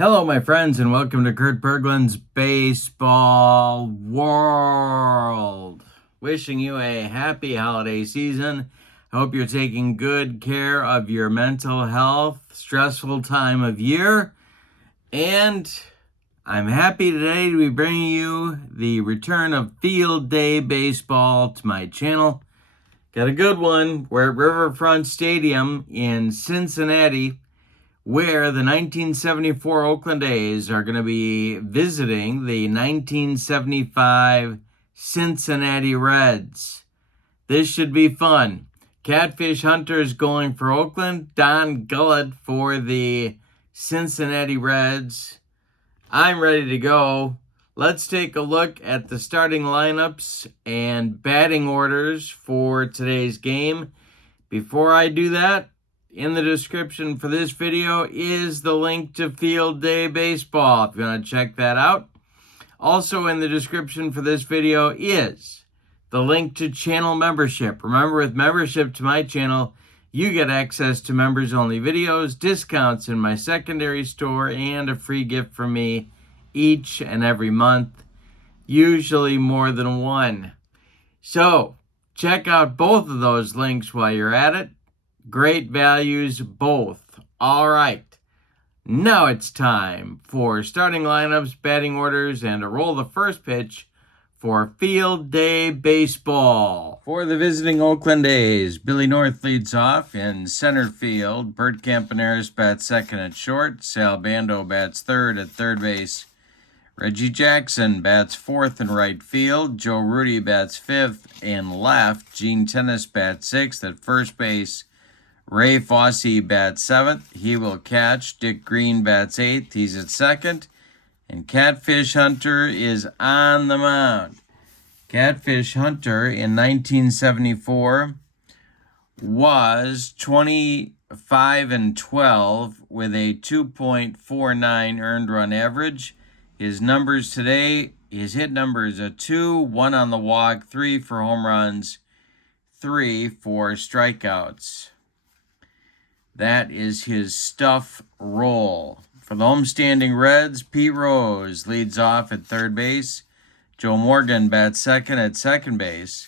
Hello, my friends, and welcome to Kurt Berglund's Baseball World. Wishing you a happy holiday season. I hope you're taking good care of your mental health, stressful time of year. And I'm happy today to be bringing you the return of Field Day Baseball to my channel. Got a good one. We're at Riverfront Stadium in Cincinnati, where the 1974 Oakland A's are going to be visiting the 1975 Cincinnati Reds. This should be fun. Catfish Hunters going for Oakland, Don Gullett for the Cincinnati Reds. I'm ready to go. Let's take a look at the starting lineups and batting orders for today's game. Before I do that, in the description for this video is the link to Field Day Baseball if you want to check that out. Also in the description for this video is the link to channel membership. Remember, with membership to my channel, you get access to members-only videos, discounts in my secondary store, and a free gift from me each and every month, usually more than one. So check out both of those links while you're at it. Great values, both. All right. Now it's time for starting lineups, batting orders, and to roll the first pitch for Field Day Baseball. For the visiting Oakland A's, Billy North leads off in center field. Bert Campaneris bats second at short. Sal Bando bats third at third base. Reggie Jackson bats fourth in right field. Joe Rudy bats fifth in left. Gene Tennis bats sixth at first base. Ray Fosse bats seventh. He will catch. Dick Green bats eighth. He's at second. And Catfish Hunter is on the mound. Catfish Hunter in 1974 was 25-12 with a 2.49 earned run average. His numbers today, his hit number is a 2, 1 on the walk, 3 for home runs, 3 for strikeouts. That is his stuff roll. For the homestanding Reds, Pete Rose leads off at third base. Joe Morgan bats second at second base.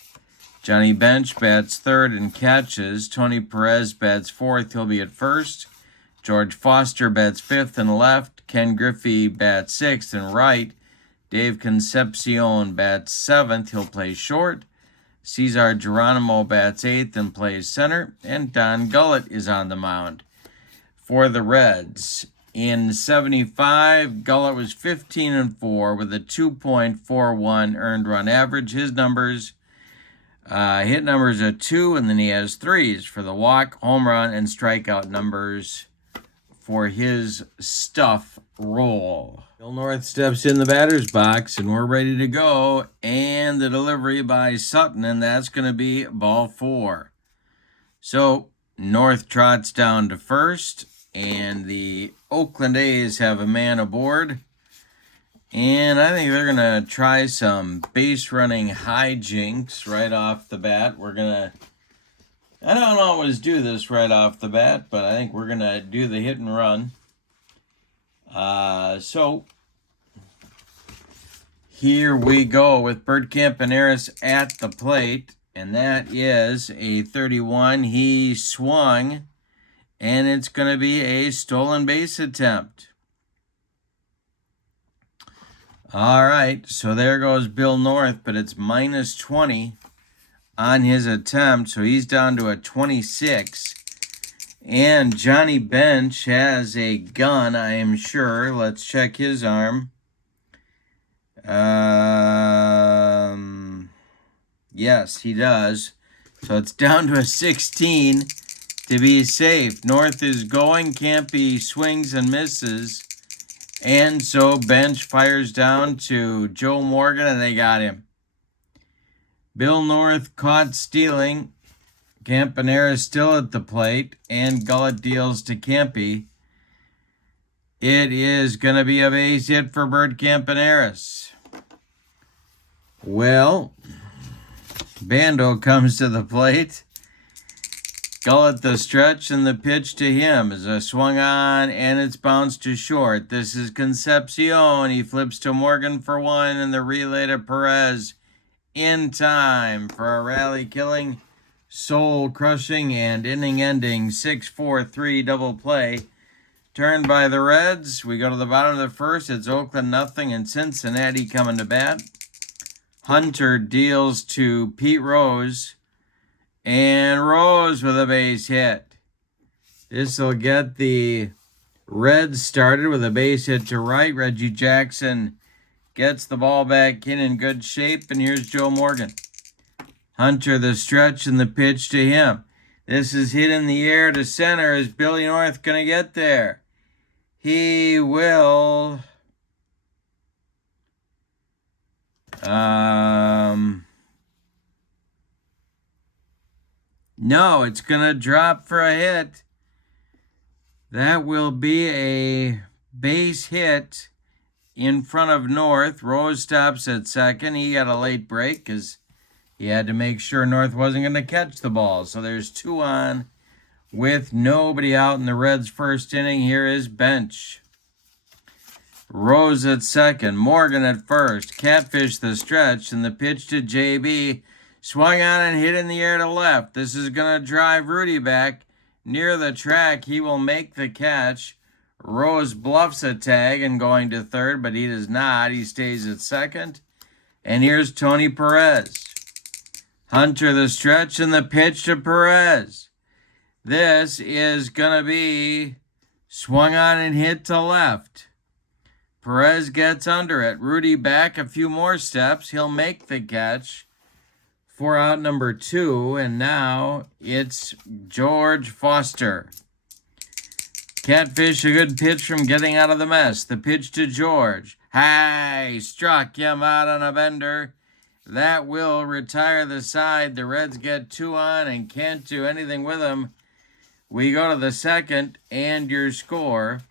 Johnny Bench bats third and catches. Tony Perez bats fourth. He'll be at first. George Foster bats fifth and left. Ken Griffey bats sixth and right. Dave Concepcion bats seventh. He'll play short. Cesar Geronimo bats eighth and plays center, and Don Gullett is on the mound. For the Reds, in 75, Gullett was 15-4 with a 2.41 earned run average. His numbers, hit numbers are 2, and then he has 3s for the walk, home run, and strikeout numbers for his stuff roll. Bill North steps in the batter's box, and we're ready to go. And the delivery by Sutton, and that's going to be ball 4. So North trots down to first, and the Oakland A's have a man aboard. And I think they're going to try some base running hijinks right off the bat. I don't always do this right off the bat, but I think we're going to do the hit and run. So here we go with Bert Campaneris at the plate, and that is a 31. He swung, and it's going to be a stolen base attempt. All right, so there goes Bill North, but it's minus 20 on his attempt, so he's down to a 26. And Johnny Bench has a gun, I am sure. Let's check his arm. Yes, he does. So it's down to a 16 to be safe. North is going. Campy swings and misses. And so Bench fires down to Joe Morgan, and they got him. Bill North caught stealing. Campaneris still at the plate, and Gullett deals to Campy. It is going to be a base hit for Bert Campaneris. Well, Bando comes to the plate, Gullett the stretch and the pitch to him is a swung on and it's bounced to short. This is Concepcion. He flips to Morgan for one and the relay to Perez in time for a rally killing, soul crushing, and inning ending 6-4-3 double play. Turned by the Reds. We go to the bottom of the first. It's Oakland nothing and Cincinnati coming to bat. Hunter deals to Pete Rose. And Rose with a base hit. This will get the Reds started with a base hit to right. Reggie Jackson gets the ball back in good shape. And here's Joe Morgan. Hunter the stretch and the pitch to him. This is hit in the air to center. Is Billy North going to get there? He will. No, it's going to drop for a hit. That will be a base hit in front of North. Rose stops at second. He got a late break because he had to make sure North wasn't going to catch the ball. So there's 2 on with nobody out in the Reds' first inning. Here is bench. Rose at second. Morgan at first. Catfish the stretch and the pitch to JB. Swung on and hit in the air to left. This is going to drive Rudy back near the track. He will make the catch. Rose bluffs a tag and going to third, but he does not. He stays at second. And here's Tony Perez. Hunter the stretch and the pitch to Perez. This is going to be swung on and hit to left. Perez gets under it. Rudy back a few more steps. He'll make the catch for out number 2. And now it's George Foster. Catfish, a good pitch from getting out of the mess. The pitch to George. High, struck him out on a bender. That will retire the side. The Reds get 2 on and can't do anything with them. We go to the second, and your score.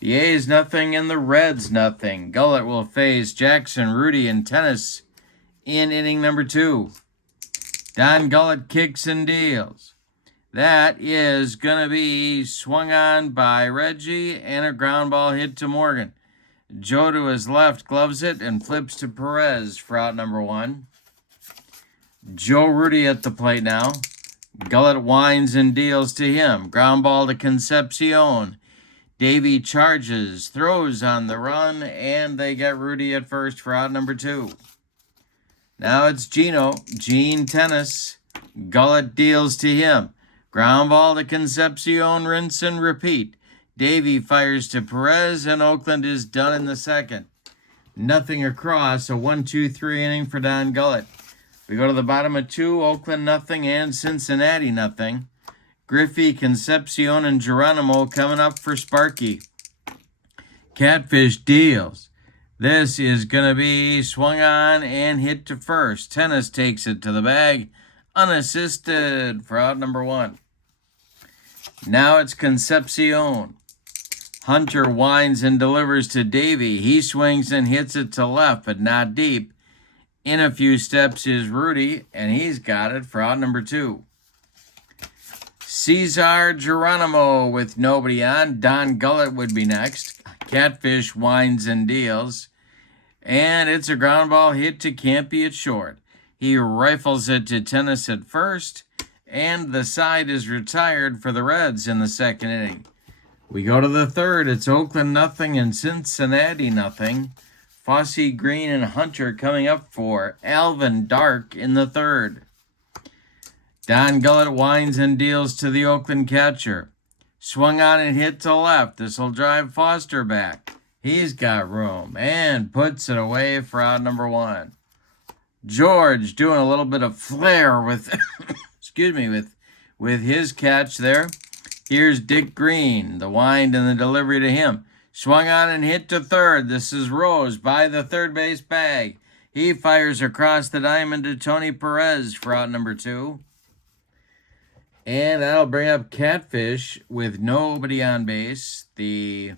The A's nothing and the Reds nothing. Gullett will face Jackson, Rudy, and Tennis in inning number 2. Don Gullett kicks and deals. That is going to be swung on by Reggie and a ground ball hit to Morgan. Joe to his left gloves it and flips to Perez for out number 1. Joe Rudy at the plate now. Gullett winds and deals to him. Ground ball to Concepcion. Davey charges, throws on the run, and they get Rudy at first for out number 2. Now it's Gene Tennis. Gullett deals to him. Ground ball to Concepcion, rinse and repeat. Davey fires to Perez, and Oakland is done in the second. Nothing across, a 1-2-3 inning for Don Gullett. We go to the bottom of 2, Oakland nothing and Cincinnati nothing. Griffey, Concepcion, and Geronimo coming up for Sparky. Catfish deals. This is going to be swung on and hit to first. Tennis takes it to the bag, unassisted for out number 1. Now it's Concepcion. Hunter winds and delivers to Davey. He swings and hits it to left, but not deep. In a few steps is Rudy, and he's got it for out number 2. Cesar Geronimo with nobody on. Don Gullett would be next. Catfish winds and deals. And it's a ground ball hit to Campy at short. He rifles it to Tennis at first. And the side is retired for the Reds in the second inning. We go to the third. It's Oakland nothing and Cincinnati nothing. Fossey, Green, and Hunter coming up for Alvin Dark in the third. Don Gullett winds and deals to the Oakland catcher. Swung on and hit to left. This will drive Foster back. He's got room and puts it away for out number 1. George doing a little bit of flair with, with his catch there. Here's Dick Green, the wind and the delivery to him. Swung on and hit to third. This is Rose by the third base bag. He fires across the diamond to Tony Perez for out number 2. And that'll bring up Catfish with nobody on base. The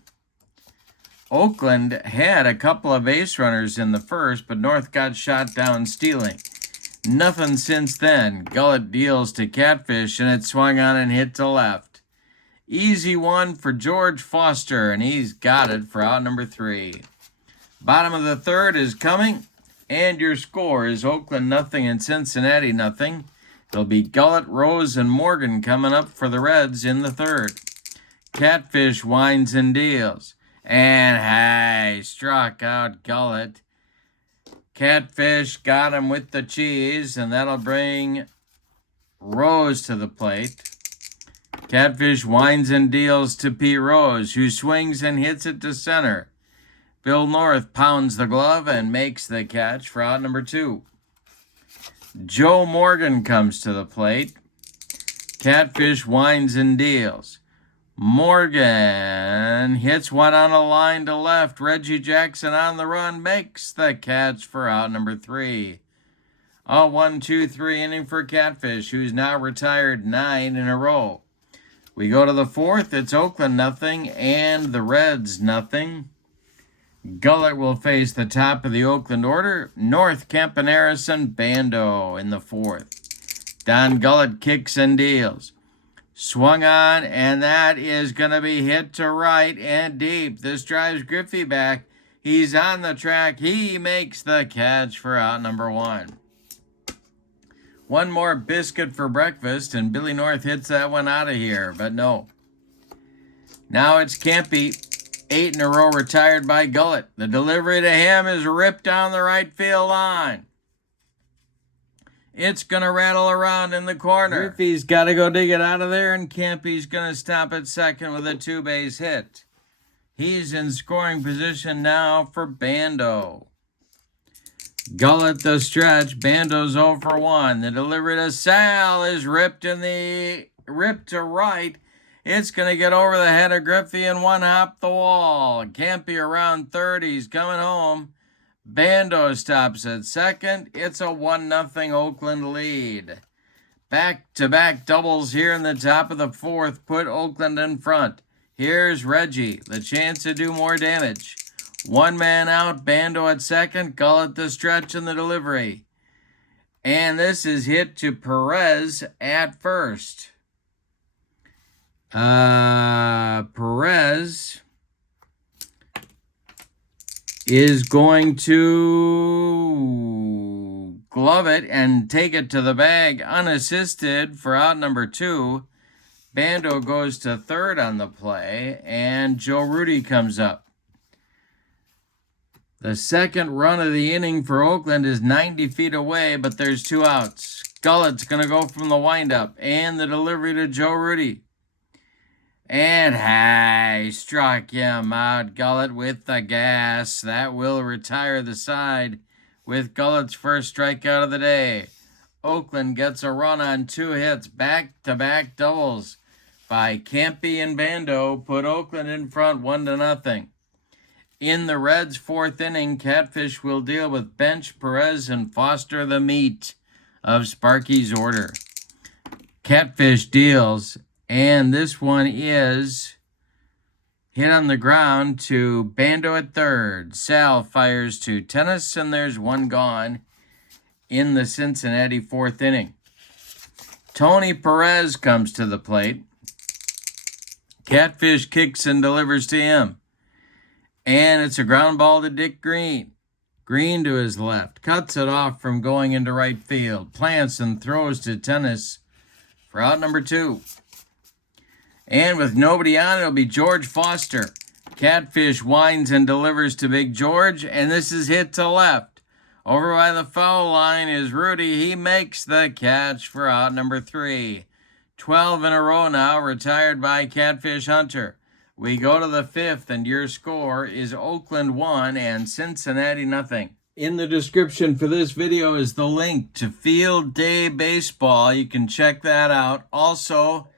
Oakland had a couple of base runners in the first, but North got shot down stealing. Nothing since then. Gullett deals to Catfish, and it swung on and hit to left. Easy one for George Foster, and he's got it for out number 3. Bottom of the third is coming, and your score is Oakland nothing and Cincinnati nothing. It'll be Gullett, Rose, and Morgan coming up for the Reds in the third. Catfish winds and deals. And hey, struck out Gullett. Catfish got him with the cheese, and that'll bring Rose to the plate. Catfish winds and deals to Pete Rose, who swings and hits it to center. Bill North pounds the glove and makes the catch for out number 2. Joe Morgan comes to the plate. Catfish winds and deals. Morgan hits one on a line to left. Reggie Jackson on the run makes the catch for out number 3. A 1-2-3 inning for Catfish, who's now retired 9 in a row. We go to the fourth. It's Oakland nothing and the Reds nothing. Gullett will face the top of the Oakland order. North, Campaneris, and Bando in the fourth. Don Gullett kicks and deals. Swung on, and that is going to be hit to right and deep. This drives Griffey back. He's on the track. He makes the catch for out number 1. One more biscuit for breakfast, and Billy North hits that one out of here, but no. Now it's Campy. 8 in a row retired by Gullett. The delivery to him is ripped down the right field line. It's going to rattle around in the corner. Griffey's got to go dig it out of there, and Campy's going to stop at second with a 2-base hit. He's in scoring position now for Bando. Gullett the stretch. Bando's 0 for 1. The delivery to Sal is ripped to right. It's going to get over the head of Griffey and one hop the wall. Campy around third. He's coming home. Bando stops at second. It's a 1-0 Oakland lead. Back-to-back doubles here in the top of the fourth put Oakland in front. Here's Reggie, the chance to do more damage. One man out, Bando at second, Gullett the stretch and the delivery. And this is hit to Perez at first. Perez is going to glove it and take it to the bag unassisted for out number 2. Bando goes to third on the play, and Joe Rudy comes up. The second run of the inning for Oakland is 90 feet away, but there's 2 outs. Gullett's going to go from the windup and the delivery to Joe Rudy. And hey, struck him out. Gullett with the gas. That will retire the side with Gullett's first strikeout of the day. Oakland gets a run on 2 hits. Back-to-back doubles by Campy and Bando put Oakland in front 1-0. In the Reds' 4th inning, Catfish will deal with Bench, Perez, and Foster the meat of Sparky's order. Catfish deals, and this one is hit on the ground to Bando at third. Sal fires to Tennis, and there's one gone in the Cincinnati 4th inning. Tony Perez comes to the plate. Catfish kicks and delivers to him. And it's a ground ball to Dick Green. Green to his left. Cuts it off from going into right field. Plants and throws to Tennis for out number 2. And with nobody on, it'll be George Foster. Catfish winds and delivers to Big George. And this is hit to left. Over by the foul line is Rudy. He makes the catch for out number 3. 12 in a row now, retired by Catfish Hunter. We go to the 5th, and your score is Oakland 1 and Cincinnati nothing. In the description for this video is the link to Field Day Baseball. You can check that out. Also,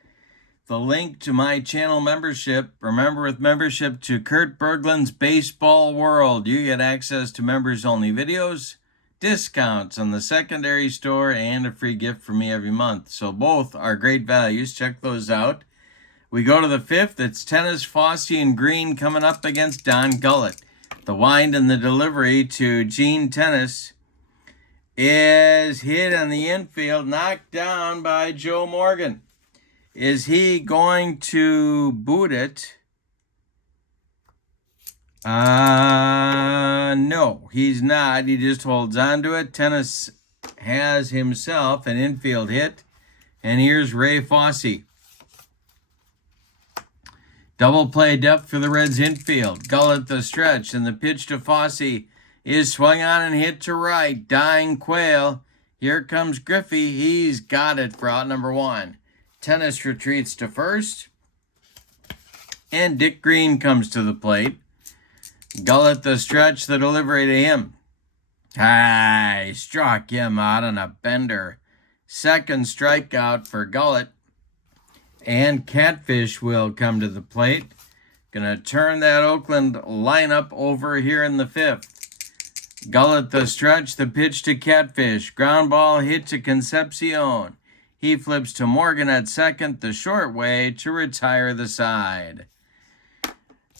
the link to my channel membership. Remember, with membership to Kurt Berglund's Baseball World, you get access to members-only videos, discounts on the secondary store, and a free gift from me every month. So both are great values. Check those out. We go to the 5th. It's Tennis, Fossey, and Green coming up against Don Gullett. The wind and the delivery to Gene Tennis. is hit in the infield, knocked down by Joe Morgan. Is he going to boot it? No, he's not. He just holds on to it. Tennis has himself an infield hit. And here's Ray Fosse. Double play depth for the Reds infield. Gullett the stretch, and the pitch to Fosse is swung on and hit to right. Dying Quail. Here comes Griffey. He's got it for out number 1. Tennis retreats to first. And Dick Green comes to the plate. Gullett the stretch, the delivery to him. Struck him out on a bender. Second strikeout for Gullett. And Catfish will come to the plate. Gonna turn that Oakland lineup over here in the 5th. Gullett the stretch, the pitch to Catfish. Ground ball hit to Concepcion. He flips to Morgan at second, the short way to retire the side.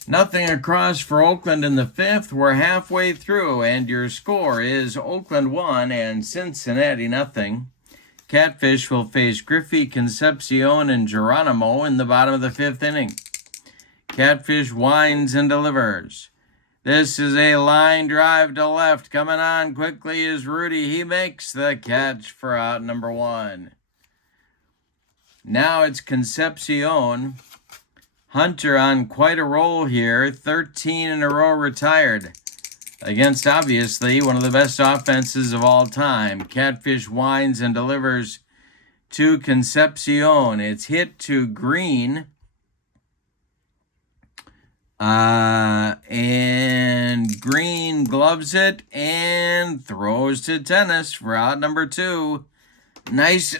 Nothing across for Oakland in the 5th. We're halfway through, and your score is Oakland 1 and Cincinnati nothing. Catfish will face Griffey, Concepcion, and Geronimo in the bottom of the 5th inning. Catfish winds and delivers. This is a line drive to left. Coming on quickly is Rudy. He makes the catch for out number 1. Now it's Concepcion. Hunter on quite a roll here. 13 in a row retired. Against, obviously, one of the best offenses of all time. Catfish winds and delivers to Concepcion. It's hit to Green. And Green gloves it and throws to Tennis for out number 2. Nice,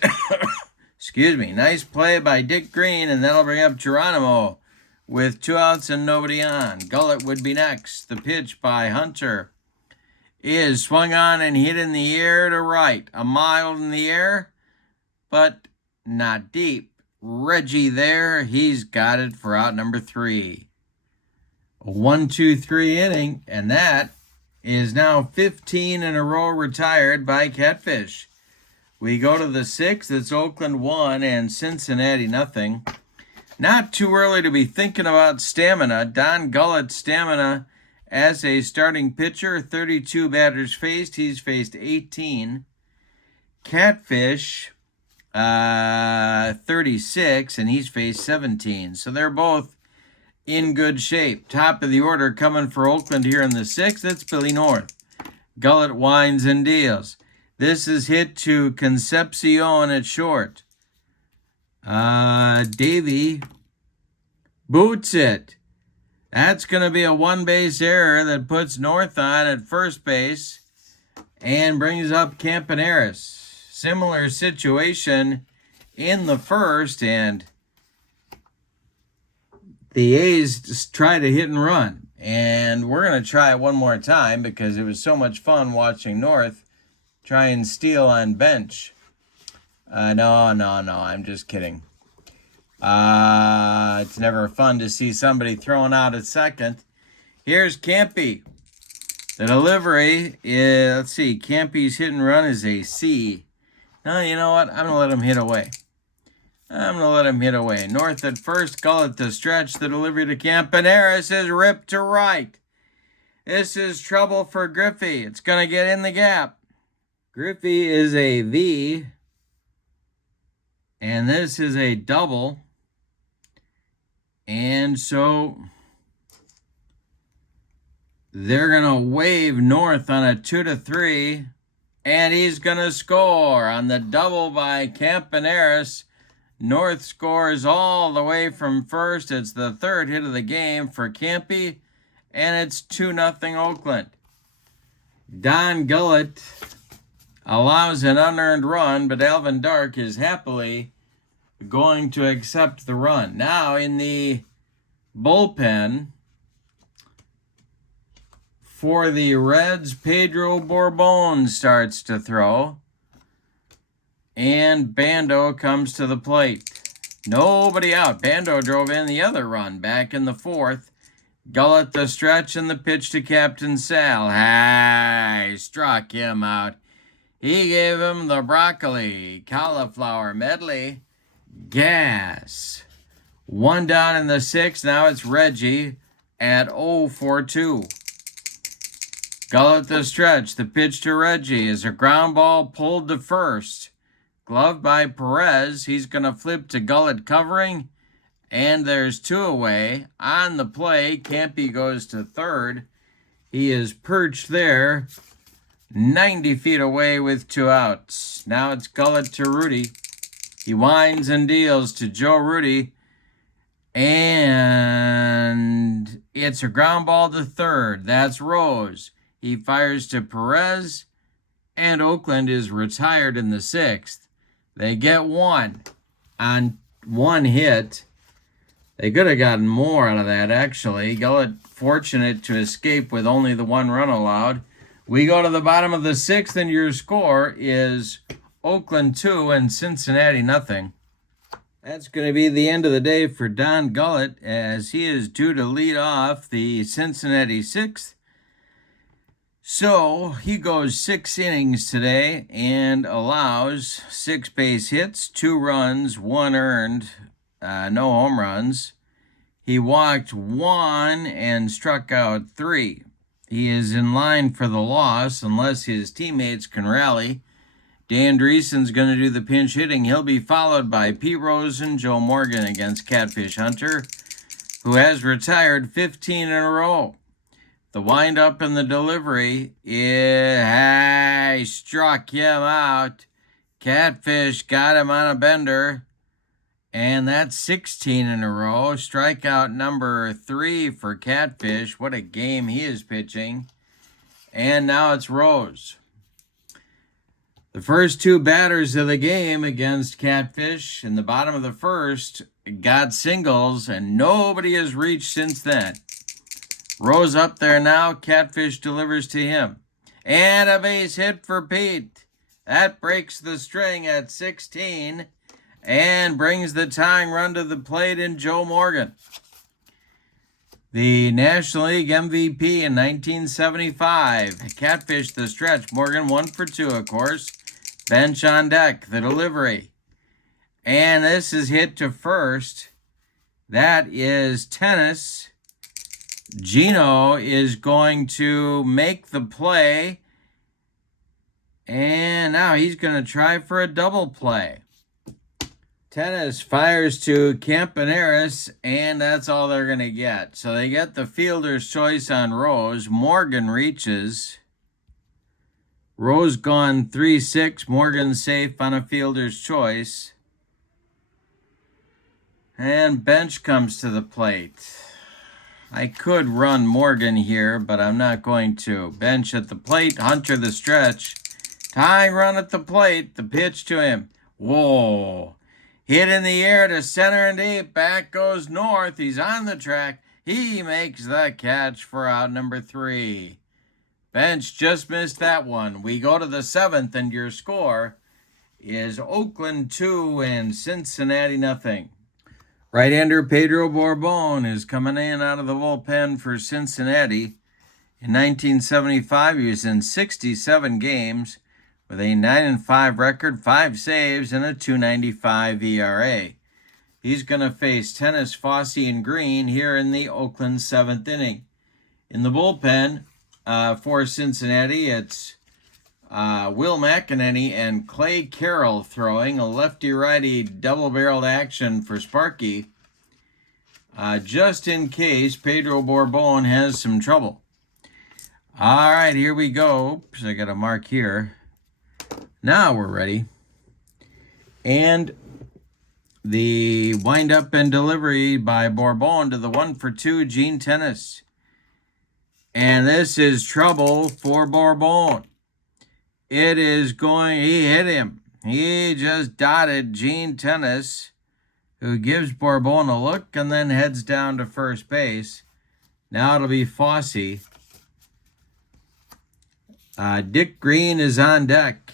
nice play by Dick Green, and that'll bring up Geronimo with 2 outs and nobody on. Gullett would be next. The pitch by Hunter is swung on and hit in the air to right. A mile in the air, but not deep. Reggie there. He's got it for out number 3. A 1-2-3 inning, and that is now 15 in a row retired by Catfish. We go to the 6th. It's Oakland 1 and Cincinnati nothing. Not too early to be thinking about stamina. Don Gullett's stamina as a starting pitcher, 32 batters faced. He's faced 18. Catfish, 36, and he's faced 17. So they're both in good shape. Top of the order coming for Oakland here in the 6th. It's Billy North. Gullett winds and deals. This is hit to Concepcion at short. Davey boots it. That's going to be a 1-base error that puts North on at first base and brings up Campaneris. Similar situation in the 1st, and the A's just try to hit and run. And we're going to try it one more time because it was so much fun watching North try and steal on bench. No, I'm just kidding. It's never fun to see somebody thrown out at second. Here's Campy. The delivery is, let's see, Campy's hit and run is a C. No, you know what? I'm going to let him hit away. North at first, Gullett the stretch. The delivery to Campaneris is ripped to right. This is trouble for Griffey. It's going to get in the gap. Griffey is a V. And this is a double. And so they're going to wave North on a 2-3. And he's going to score on the double by Campaneris. North scores all the way from first. It's the 3rd hit of the game for Campy. And it's 2-0 Oakland. Don Gullett allows an unearned run, but Alvin Dark is happily going to accept the run. Now in the bullpen for the Reds, Pedro Bourbon starts to throw. And Bando comes to the plate. Nobody out. Bando drove in the other run back in the 4th. Gullett the stretch and the pitch to Captain Sal. Struck him out. He gave him the broccoli cauliflower medley. Gas. One down in the sixth. Now it's Reggie at 0-4-2. Gullett the stretch. The pitch to Reggie is a ground ball pulled to first. Gloved by Perez. He's going to flip to Gullett covering. And there's two away. On the play, Campy goes to third. He is perched there, 90 feet away with two outs. Now it's Gullett to Rudy. He winds and deals to Joe Rudy. And it's a ground ball to third. That's Rose. He fires to Perez. And Oakland is retired in the sixth. They get one on one hit. They could have gotten more out of that, actually. Gullett fortunate to escape with only the one run allowed. We go to the bottom of the sixth, and your score is Oakland 2 and Cincinnati nothing. That's going to be the end of the day for Don Gullett, as he is due to lead off the Cincinnati sixth. So he goes 6 innings today and allows 6 base hits, 2 runs, 1 earned, no home runs. He walked 1 and struck out 3. He is in line for the loss unless his teammates can rally. Dan Dreesen's going to do the pinch hitting. He'll be followed by Pete Rose and Joe Morgan against Catfish Hunter, who has retired 15 in a row. The windup and the delivery, he struck him out. Catfish got him on a bender. And that's 16 in a row. Strikeout number 3 for Catfish. What a game he is pitching. And now it's Rose. The first 2 batters of the game against Catfish in the bottom of the first got singles, and nobody has reached since then. Rose up there now. Catfish delivers to him. And a base hit for Pete. That breaks the string at 16 and brings the tying run to the plate in Joe Morgan. The National League MVP in 1975. Catfish the stretch. Morgan 1 for 2, of course. Bench on deck. The delivery. And this is hit to first. That is tennis. Gino is going to make the play. And now he's going to try for a double play. Tennis fires to Campaneris, and that's all they're going to get. So they get the fielder's choice on Rose. Morgan reaches. Rose gone 3-6. Morgan safe on a fielder's choice. And Bench comes to the plate. I could run Morgan here, but I'm not going to. Bench at the plate. Hunter the stretch. Tying run at the plate. The pitch to him. Whoa. Hit in the air to center and deep. Back goes north. He's on the track. He makes the catch for out number 3. Bench just missed that one. We go to the 7th, and your score is Oakland 2 and Cincinnati nothing. Right-hander Pedro Borbon is coming in out of the bullpen for Cincinnati. In 1975, he was in 67 games with a 9-5 record, 5 saves, and a .295 ERA. He's going to face Tennis, Fossey, and Green here in the Oakland 7th inning. In the bullpen for Cincinnati, it's Will McEnany and Clay Carroll throwing a lefty-righty double-barreled action for Sparky, just in case Pedro Borbon has some trouble. All right, here we go. So I got a mark here. Now we're ready. And the wind-up and delivery by Borbon to the 1 for 2, Gene Tennis. And this is trouble for Borbon. It is going, he hit him. He just dotted Gene Tennis, who gives Borbon a look and then heads down to first base. Now it'll be Fossey. Dick Green is on deck.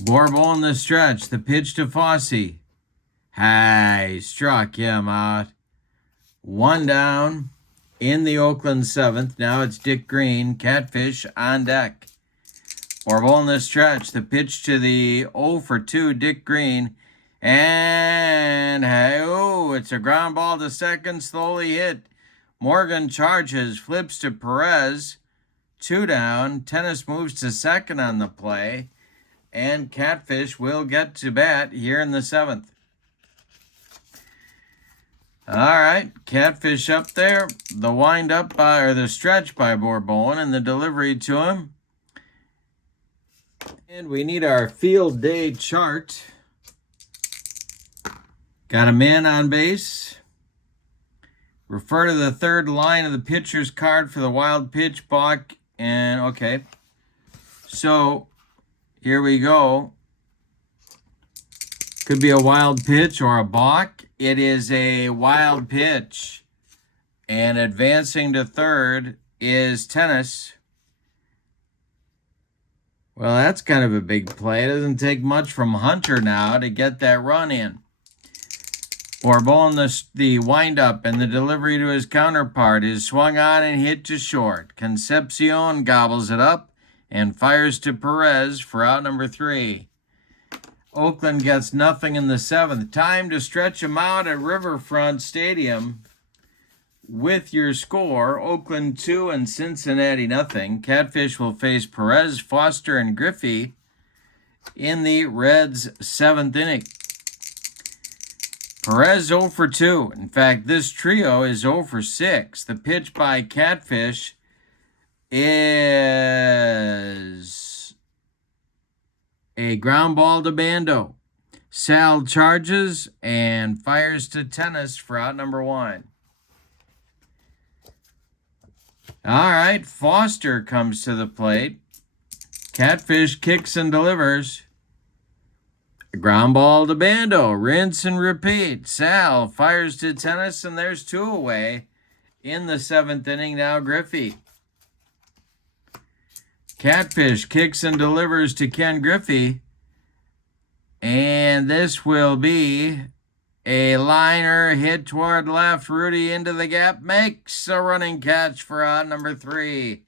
Borbon the stretch. The pitch to Fossey. He struck him out. 1 down in the Oakland 7th. Now it's Dick Green. Catfish on deck. Orville in the stretch. The pitch to the 0 for 2, Dick Green. And, it's a ground ball to second, slowly hit. Morgan charges, flips to Perez. 2 down. Tennis moves to second on the play. And Catfish will get to bat here in the 7th. All right, Catfish up there. The wind-up or the stretch by Bourbon and the delivery to him. And we need our field day chart. Got a man on base. Refer to the third line of the pitcher's card for the wild pitch, balk, and okay. So here we go. Could be a wild pitch or a balk. It is a wild pitch. And advancing to third is Tennis. Well, that's kind of a big play. It doesn't take much from Hunter now to get that run in. Bourbon, the windup and the delivery to his counterpart is swung on and hit to short. Concepcion gobbles it up and fires to Perez for out number 3. Oakland gets nothing in the 7th. Time to stretch him out at Riverfront Stadium with your score. Oakland 2 and Cincinnati nothing. Catfish will face Perez, Foster, and Griffey in the Reds' 7th inning. Perez 0 for 2. In fact, this trio is 0 for 6. The pitch by Catfish is a ground ball to Bando. Sal charges and fires to Tennis for out number 1. All right, Foster comes to the plate. Catfish kicks and delivers. A ground ball to Bando. Rinse and repeat. Sal fires to Tennis, and there's 2 away in the 7th inning. Now Griffey. Catfish kicks and delivers to Ken Griffey. And this will be a liner hit toward left. Rudy into the gap. Makes a running catch for out number 3.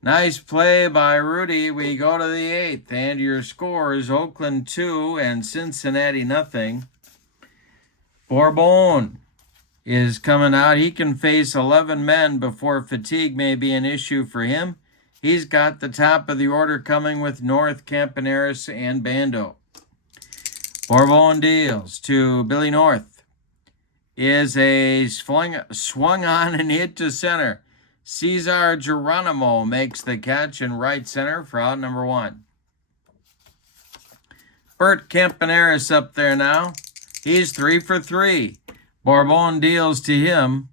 Nice play by Rudy. We go to the 8th. And your score is Oakland 2 and Cincinnati nothing. Bourbon is coming out. He can face 11 men before fatigue may be an issue for him. He's got the top of the order coming with North, Campaneris, and Bando. Bourbon deals to Billy North. Is a swung on and hit to center. Cesar Geronimo makes the catch in right center for out number 1. Bert Campaneris up there now. He's 3 for 3. Bourbon deals to him.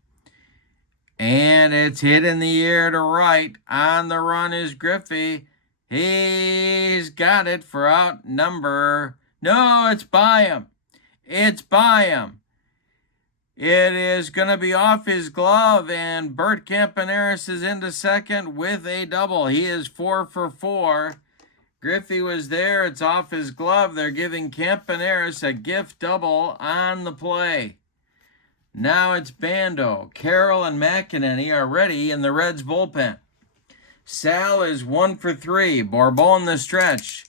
And it's hit in the air to right. On the run is Griffey. He's got it for out number... No, it's by him. It's by him. It is going to be off his glove, and Bert Campaneris is into second with a double. He is 4 for 4. Griffey was there. It's off his glove. They're giving Campaneris a gift double on the play. Now it's Bando. Carroll and McEnany are ready in the Reds bullpen. Sal is 1 for 3. Bourbon the stretch.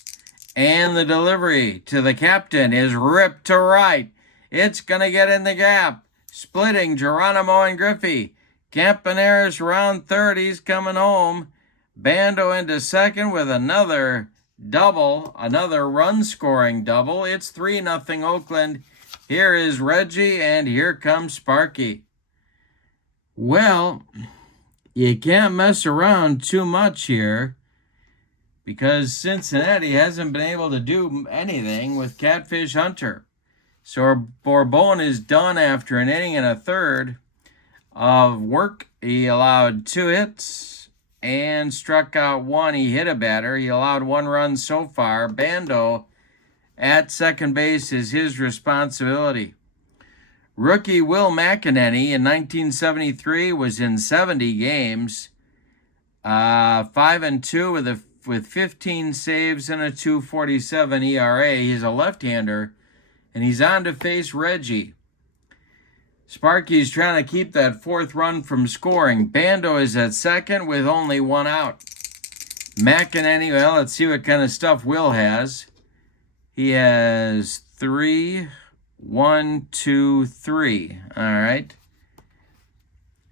And the delivery to the captain is ripped to right. It's going to get in the gap. Splitting Geronimo and Griffey. Campaneris round third. He's coming home. Bando into second with another double. Another run-scoring double. It's 3-0 Oakland. Here is Reggie, and here comes Sparky. Well, you can't mess around too much here, because Cincinnati hasn't been able to do anything with Catfish Hunter. So Bourbon is done after an inning and a third of work. He allowed 2 hits and struck out 1. He hit a batter. He allowed 1 run so far. Bando at second base is his responsibility. Rookie Will McEnany in 1973 was in 70 games, 5-2 with 15 saves and a 2.47 ERA. He's a left-hander, and he's on to face Reggie. Sparky's trying to keep that 4th run from scoring. Bando is at second with only 1 out. McEnany, well, let's see what kind of stuff Will has. He has 3, 1, 2, 3. All right.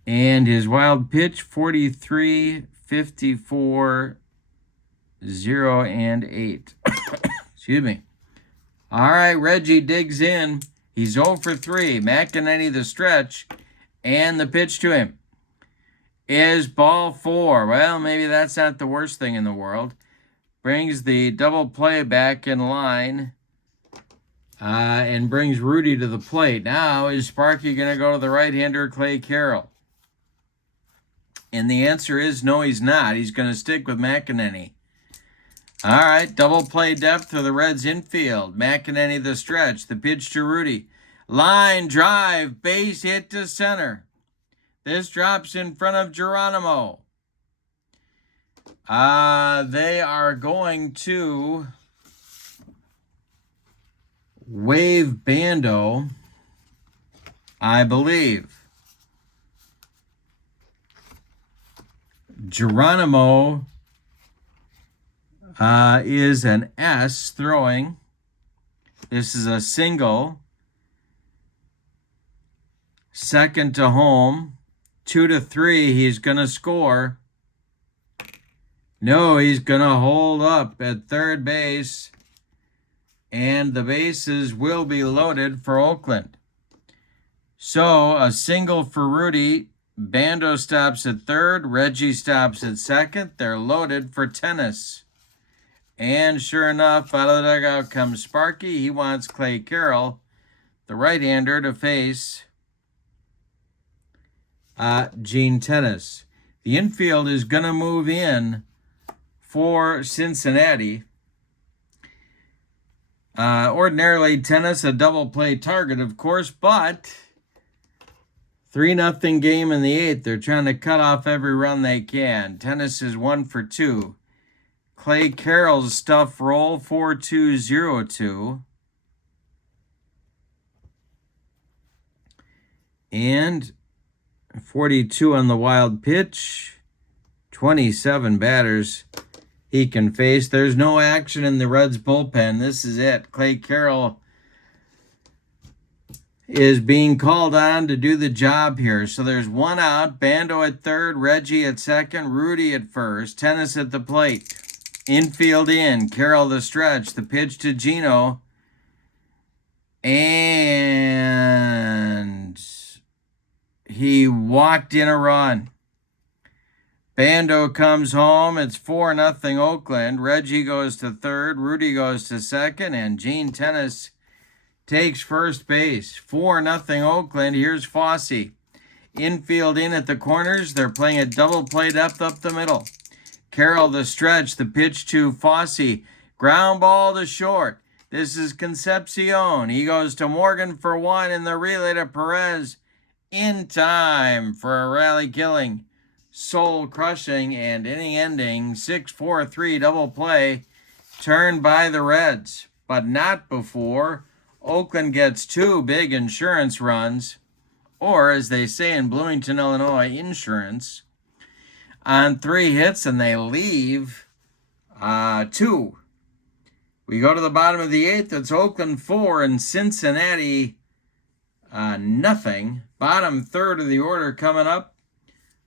And his wild pitch, 43, 54, 0, and 8. Excuse me. All right, Reggie digs in. He's 0 for 3. McEnany the stretch, and the pitch to him is ball 4. Well, maybe that's not the worst thing in the world. Brings the double play back in line and brings Rudy to the plate. Now, is Sparky going to go to the right-hander, Clay Carroll? And the answer is no, he's not. He's going to stick with McEnany. All right, double play depth for the Reds infield. McEnany the stretch, the pitch to Rudy. Line drive, base hit to center. This drops in front of Geronimo. They are going to wave Bando, I believe. Geronimo is an S throwing. This is a single. Second to home. 2 to 3. He's going to score. No, he's going to hold up at third base. And the bases will be loaded for Oakland. So a single for Rudy. Bando stops at third. Reggie stops at second. They're loaded for tennis. And sure enough, out of the dugout comes Sparky. He wants Clay Carroll, the right-hander, to face Gene Tennis. The infield is going to move in for Cincinnati. Ordinarily, Tennis a double play target, of course, but 3-0 game in the 8th. They're trying to cut off every run they can. Tennis is 1 for 2. Clay Carroll's stuff roll 4-2-0-2. And 42 on the wild pitch. 27 batters he can face. There's no action in the Reds bullpen. This is it. Clay Carroll is being called on to do the job here. So there's 1 out. Bando at third. Reggie at second. Rudy at first. Tennis at the plate. Infield in. Carroll the stretch. The pitch to Gino. And he walked in a run. Bando comes home. It's 4-0 Oakland. Reggie goes to third. Rudy goes to second. And Gene Tennis takes first base. 4-0 Oakland. Here's Fosse. Infield in at the corners. They're playing a double play depth up the middle. Carroll the stretch. The pitch to Fosse. Ground ball to short. This is Concepcion. He goes to Morgan for 1 in the relay to Perez. In time for a rally killing, soul crushing, and inning ending 6-4-3 double play turned by the Reds. But not before Oakland gets 2 big insurance runs, or as they say in Bloomington, Illinois, insurance, on 3 hits, and they leave 2. We go to the bottom of the 8th. It's Oakland 4 and Cincinnati nothing. Bottom third of the order coming up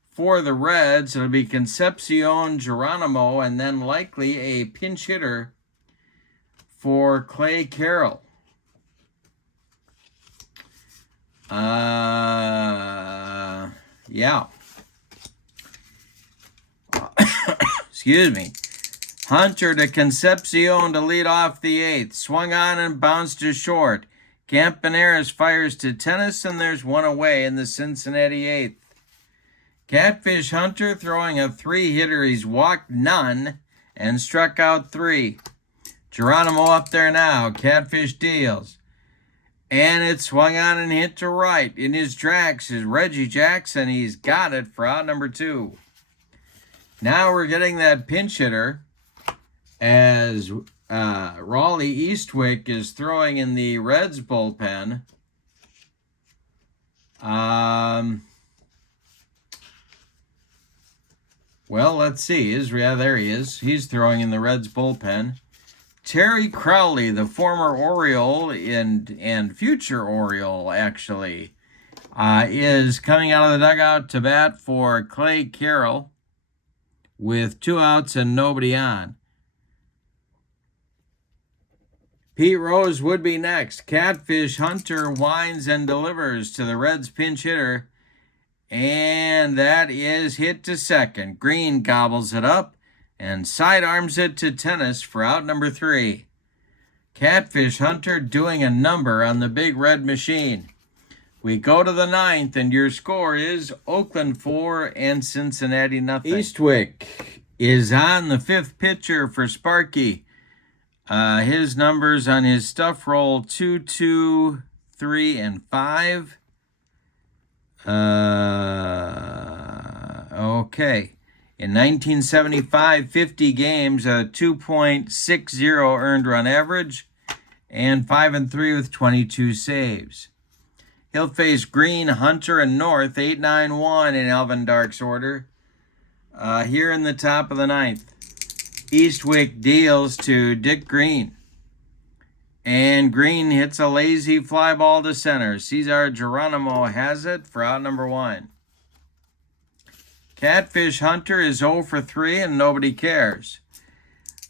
for the Reds. It'll be Concepcion, Geronimo, and then likely a pinch hitter for Clay Carroll. Yeah. Excuse me. Hunter to Concepcion to lead off the 8th. Swung on and bounced to short. Campaneris fires to Tennis, and there's 1 away in the Cincinnati 8th. Catfish Hunter throwing a 3-hitter. He's walked none and struck out 3. Geronimo up there now. Catfish deals. And it swung on and hit to right. In his tracks is Reggie Jackson. He's got it for out number 2. Now we're getting that pinch hitter as Raleigh Eastwick is throwing in the Reds bullpen. Well, let's see. There he is. He's throwing in the Reds bullpen. Terry Crowley, the former Oriole and future Oriole, actually, is coming out of the dugout to bat for Clay Carroll with 2 outs and nobody on. Pete Rose would be next. Catfish Hunter winds and delivers to the Reds pinch hitter. And that is hit to second. Green gobbles it up and sidearms it to Tennis for out number 3. Catfish Hunter doing a number on the big red machine. We go to the 9th, and your score is Oakland 4 and Cincinnati nothing. Eastwick is on the 5th pitcher for Sparky. His numbers on his stuff roll 2, 2, 3, and 5. Okay. In 1975, 50 games, a 2.60 earned run average, and 5-3 with 22 saves. He'll face Green, Hunter, and North, 8-9-1 in Alvin Dark's order. Here in the top of the 9th. Eastwick deals to Dick Green. And Green hits a lazy fly ball to center. Cesar Geronimo has it for out number 1. Catfish Hunter is 0 for 3 and nobody cares.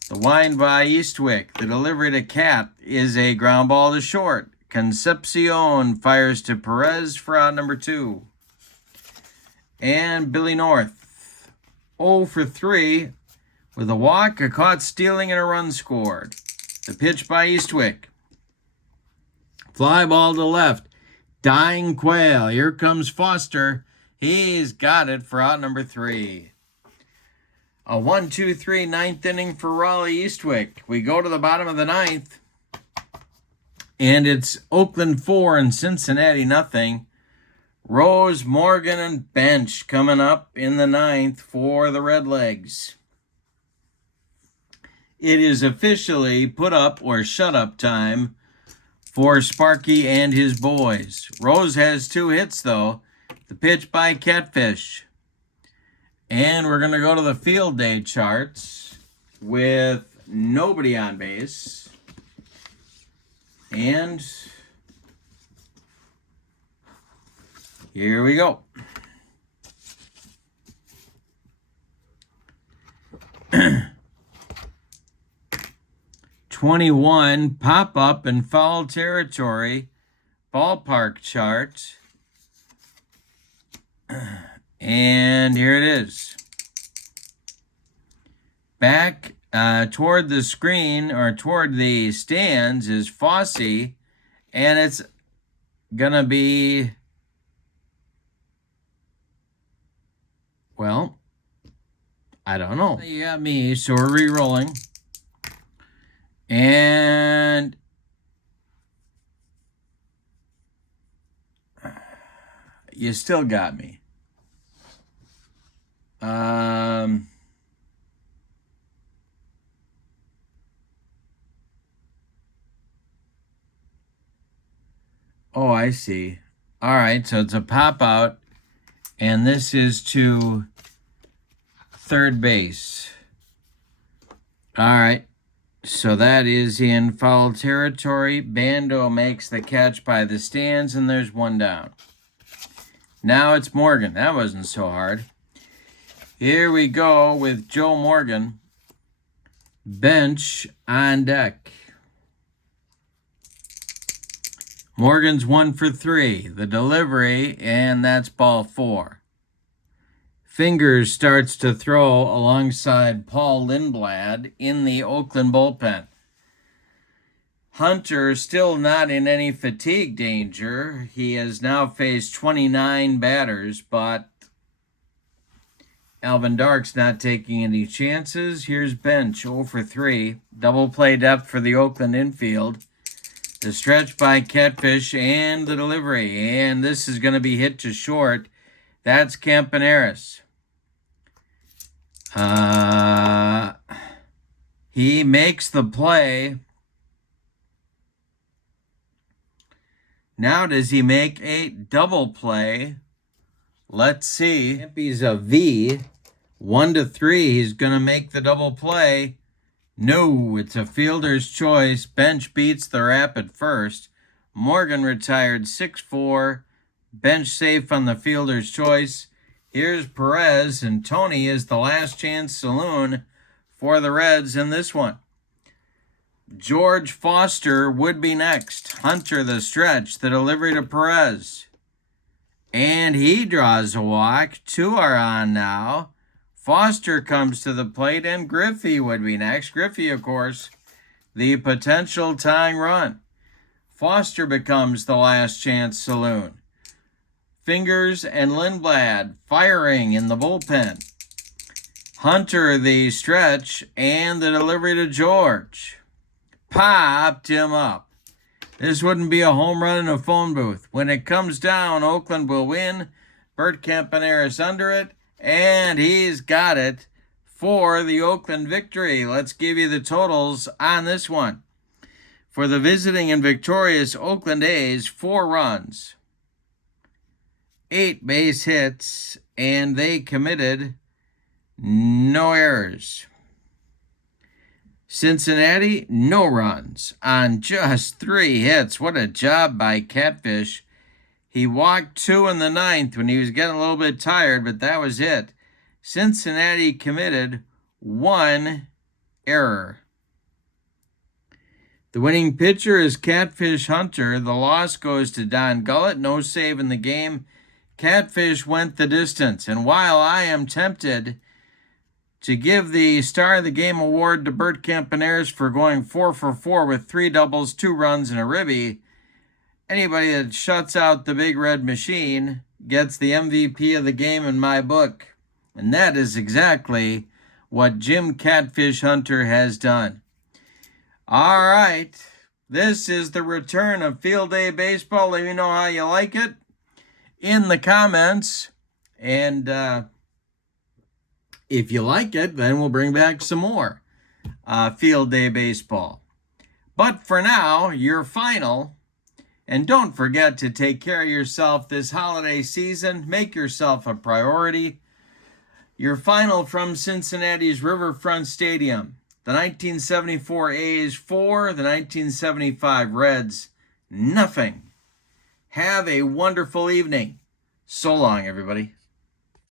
The wind by Eastwick. The delivery to Cat is a ground ball to short. Concepcion fires to Perez for out number 2. And Billy North, 0 for 3 with a walk, a caught stealing, and a run scored. The pitch by Eastwick. Fly ball to left. Dying Quail. Here comes Foster. He's got it for out number 3. A 1-2-3 9th inning for Raleigh Eastwick. We go to the bottom of the 9th. And it's Oakland 4 and Cincinnati nothing. Rose, Morgan, and Bench coming up in the 9th for the Redlegs. It is officially put up or shut up time for Sparky and his boys. Rose has 2 hits, though. The pitch by Catfish. And we're going to go to the field day charts with nobody on base. And here we go. 21 pop-up and foul territory ballpark chart. And here it is. Back toward the screen or toward the stands is Fosse, and it's gonna be, well, I don't know. You got me, so we're re-rolling. And you still got me. Oh, I see. All right, so it's a pop out, and this is to third base. All right. So that is in foul territory. Bando makes the catch by the stands, and there's 1 down. Now it's Morgan. That wasn't so hard. Here we go with Joe Morgan. Bench on deck. Morgan's 1 for 3. The delivery, and that's ball 4. Fingers starts to throw alongside Paul Lindblad in the Oakland bullpen. Hunter still not in any fatigue danger. He has now faced 29 batters, but Alvin Dark's not taking any chances. Here's Bench, 0 for 3. Double play depth for the Oakland infield. The stretch by Catfish and the delivery. And this is going to be hit to short. That's Campaneris. He makes the play. Now does he make a double play? Let's see. He's a V. 1-3. He's going to make the double play. No, it's a fielder's choice. Bench beats the rapid first. Morgan retired 6-4. Bench safe on the fielder's choice. Here's Perez, and Tony is the last chance saloon for the Reds in this one. George Foster would be next. Hunter the stretch, the delivery to Perez. And he draws a walk. 2 are on now. Foster comes to the plate, and Griffey would be next. Griffey, of course, the potential tying run. Foster becomes the last chance saloon. Fingers and Lindblad firing in the bullpen. Hunter the stretch, and the delivery to George. Popped him up. This wouldn't be a home run in a phone booth. When it comes down, Oakland will win. Bert Campaneris under it. And he's got it for the Oakland victory. Let's give you the totals on this one. For the visiting and victorious Oakland A's, 4 runs, 8 base hits, and they committed no errors. Cincinnati, no runs on just 3 hits. What a job by Catfish. He walked 2 in the 9th when he was getting a little bit tired, but that was it. Cincinnati committed 1 error. The winning pitcher is Catfish Hunter. The loss goes to Don Gullett. No save in the game. Catfish went the distance. And while I am tempted to give the Star of the Game award to Bert Campaneris for going 4 for 4 with 3 doubles, 2 runs, and a ribby, anybody that shuts out the Big Red Machine gets the MVP of the game in my book. And that is exactly what Jim Catfish Hunter has done. All right. This is the return of Field Day Baseball. Let me know how you like it in the comments. And if you like it, then we'll bring back some more Field Day Baseball. But for now, your final. And don't forget to take care of yourself this holiday season. Make yourself a priority. Your final from Cincinnati's Riverfront Stadium. The 1974 A's 4, the 1975 Reds nothing. Have a wonderful evening. So long, everybody.